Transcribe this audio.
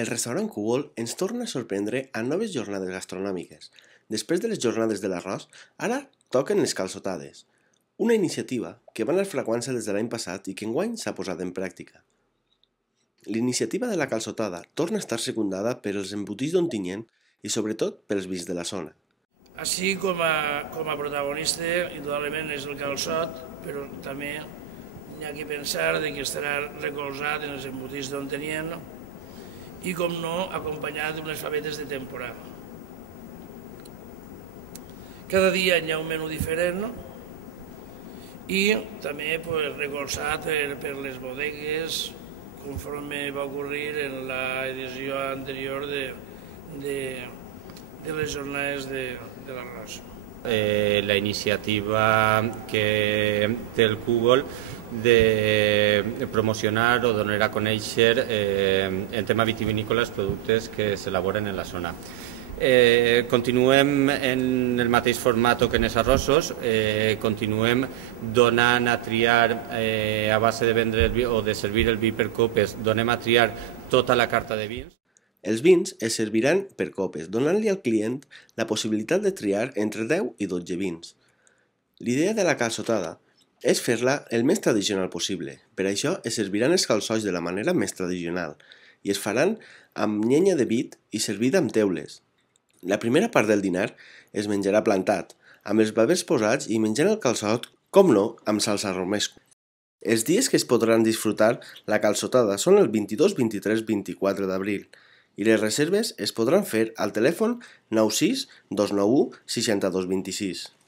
El restaurant Cúbol ens torna a sorprendre amb noves jornades gastronòmiques. Després de les jornades de l'arròs, ara toquen les calçotades. Una iniciativa que va anar freqüent-se des de l'any passat i que enguany s'ha posat en pràctica. L'iniciativa de la calçotada torna a estar secundada per els embotits d'Ontinyent i sobretot pels vins de la zona. Així com a protagonista, indudablement és el calçot, però també hi ha que pensar que estarà recolzat en els embotits d'Ontinyent i, com no, acompanyat d'unes favetes de temporada. Cada dia hi ha un menú diferent i també recolzat per les bodegues, conforme va ocorrir en l'edició anterior de les jornades de l'arròs. La iniciativa que té el Cúbol de promocionar o donar a conèixer en tema vitivinícola els productes que s'elaboren en la zona. Continuem en el mateix format que en els arrossos, continuem donant a triar, a base de vendre el vi o de servir el vi per copes, donem a triar tota la carta de vins. Els vins es serviran per copes, donant-li al client la possibilitat de triar entre 10 i 12 vins. L'idea de la calçotada és fer-la el més tradicional possible. Per això es serviran els calçots de la manera més tradicional i es faran amb llenya de vit i servida amb teules. La primera part del dinar es menjarà plantat, amb els bavers posats i menjant el calçot, com no, amb salsa romesco. Els dies que es podran disfrutar la calçotada són el 22, 23, 24 d'abril i les reserves es podran fer al telèfon 96 291 62 26.